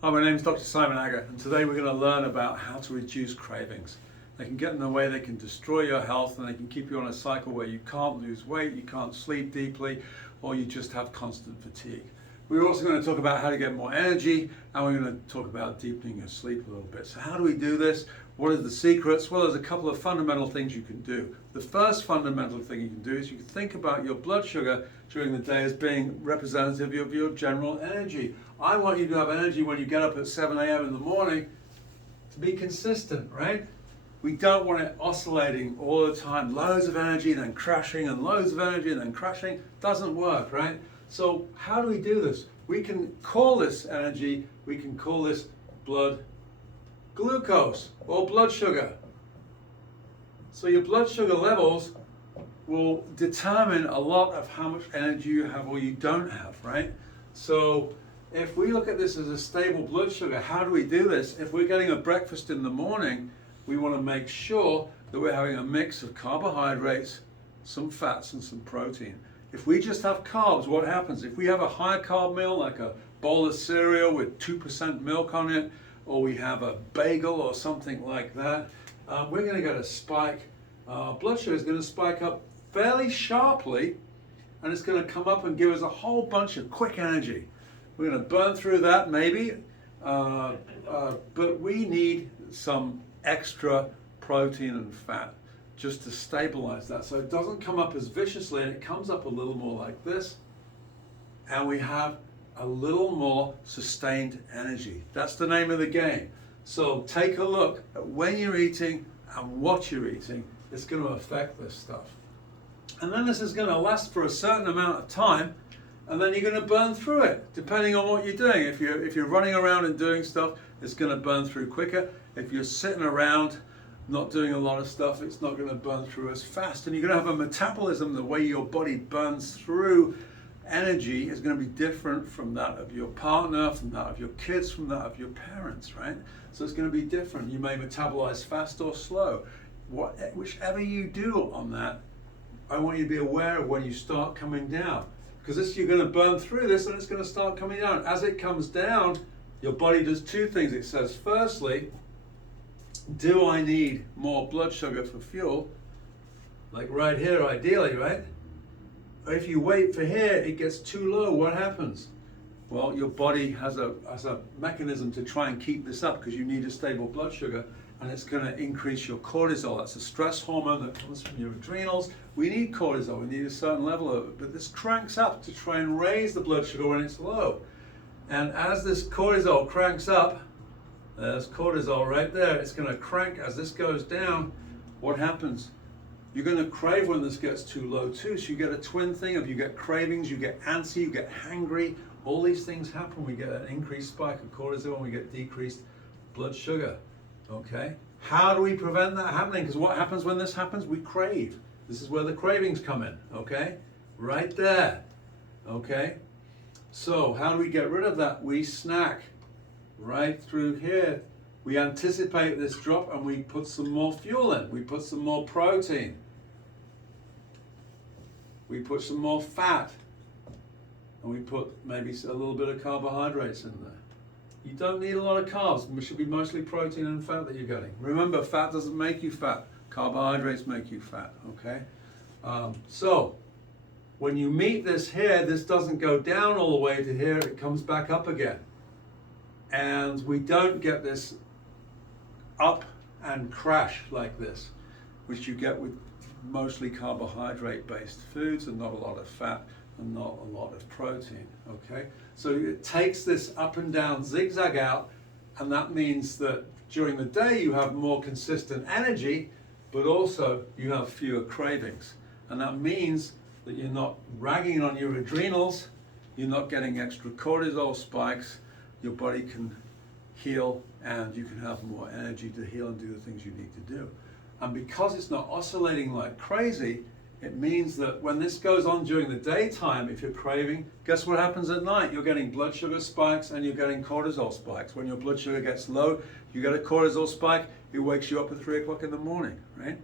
Hi, my name is Dr. Simon Agger, and today we're going to learn about how to reduce cravings. They can get in the way, they can destroy your health, and they can keep you on a cycle where you can't lose weight, you can't sleep deeply, or you just have constant fatigue. We're also going to talk about how to get more energy, and we're going to talk about deepening your sleep a little bit. So how do we do this? What are the secrets? Well, there's a couple of fundamental things you can do. The first fundamental thing you can do is you can think about your blood sugar during the day as being representative of your general energy. I want you to have energy when you get up at 7 a.m. in the morning to be consistent, right? We don't want it oscillating all the time. Loads of energy, then crashing, and loads of energy, and then crashing. Doesn't work, right? So how do we do this? We can call this energy, we can call this blood glucose or blood sugar. So your blood sugar levels will determine a lot of how much energy you have or you don't have, right? So if we look at this as a stable blood sugar, how do we do this? If we're getting a breakfast in the morning, we want to make sure that we're having a mix of carbohydrates, some fats, and some protein. If we just have carbs, what happens? If we have a high carb meal, like a bowl of cereal with 2% milk on it, or we have a bagel or something like that, we're going to get a spike. Blood sugar is going to spike up fairly sharply, and it's going to come up and give us a whole bunch of quick energy. We're going to burn through that maybe, but we need some extra protein and fat just to stabilize that, so it doesn't come up as viciously, and it comes up a little more like this, and we have a little more sustained energy. That's the name of the game. So take a look at when you're eating and what you're eating. It's going to affect this stuff, and then this is going to last for a certain amount of time, and then you're going to burn through it depending on what you're doing. If you're running around and doing stuff, it's going to burn through quicker. If you're sitting around not doing a lot of stuff, it's not going to burn through as fast, and you're going to have a metabolism. The way your body burns through energy is going to be different from that of your partner, from that of your kids, from that of your parents, right? So it's going to be different. You may metabolize fast or slow. Whichever you do on that, I want you to be aware of when you start coming down, because you're going to burn through this and it's going to start coming down. As it comes down, your body does two things. It says, firstly, do I need more blood sugar for fuel? Like right here, ideally, right? If you wait for here, it gets too low. What happens? Well, your body has a mechanism to try and keep this up because you need a stable blood sugar, and it's going to increase your cortisol. That's a stress hormone that comes from your adrenals. We need cortisol. We need a certain level of it, but this cranks up to try and raise the blood sugar when it's low. And as this cortisol cranks up, there's cortisol right there. It's going to crank as this goes down. What happens? You're going to crave when this gets too low too. So you get a twin thing of you get cravings, you get antsy, you get hangry. All these things happen. We get an increased spike of cortisol and we get decreased blood sugar. Okay? How do we prevent that happening? Because what happens when this happens? We crave. This is where the cravings come in. Okay? Right there. Okay? So how do we get rid of that? We snack. Right through here, we anticipate this drop and we put some more fuel in. We put some more protein. We put some more fat. And we put maybe a little bit of carbohydrates in there. You don't need a lot of carbs. It should be mostly protein and fat that you're getting. Remember, fat doesn't make you fat. Carbohydrates make you fat, okay? So, when you meet this here, this doesn't go down all the way to here. It comes back up again. And we don't get this up and crash like this, which you get with mostly carbohydrate-based foods and not a lot of fat and not a lot of protein, okay? So it takes this up and down zigzag out, and that means that during the day you have more consistent energy, but also you have fewer cravings. And that means that you're not ragging on your adrenals, you're not getting extra cortisol spikes, your body can heal and you can have more energy to heal and do the things you need to do. And because it's not oscillating like crazy, it means that when this goes on during the daytime, if you're craving, guess what happens at night? You're getting blood sugar spikes and you're getting cortisol spikes. When your blood sugar gets low, you get a cortisol spike, it wakes you up at 3 o'clock in the morning, right?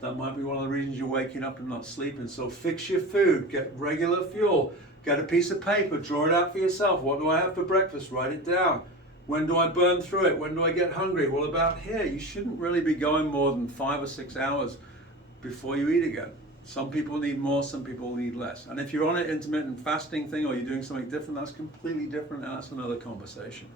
That might be one of the reasons you're waking up and not sleeping. So fix your food, get regular fuel, get a piece of paper, draw it out for yourself. What do I have for breakfast? Write it down. When do I burn through it? When do I get hungry? Well, about here, you shouldn't really be going more than 5 or 6 hours before you eat again. Some people need more, some people need less. And if you're on an intermittent fasting thing or you're doing something different, that's completely different, and that's another conversation.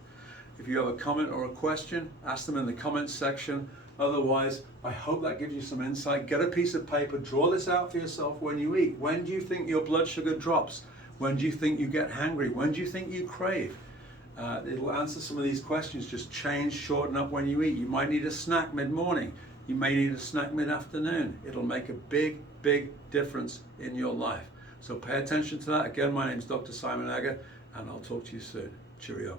If you have a comment or a question, ask them in the comments section. Otherwise, I hope that gives you some insight. Get a piece of paper, draw this out for yourself when you eat. When do you think your blood sugar drops? When do you think you get hangry? When do you think you crave? It'll answer some of these questions. Just change, shorten up when you eat. You might need a snack mid-morning. You may need a snack mid-afternoon. It'll make a big, big difference in your life. So pay attention to that. Again, my name is Dr. Simon Agger, and I'll talk to you soon. Cheerio.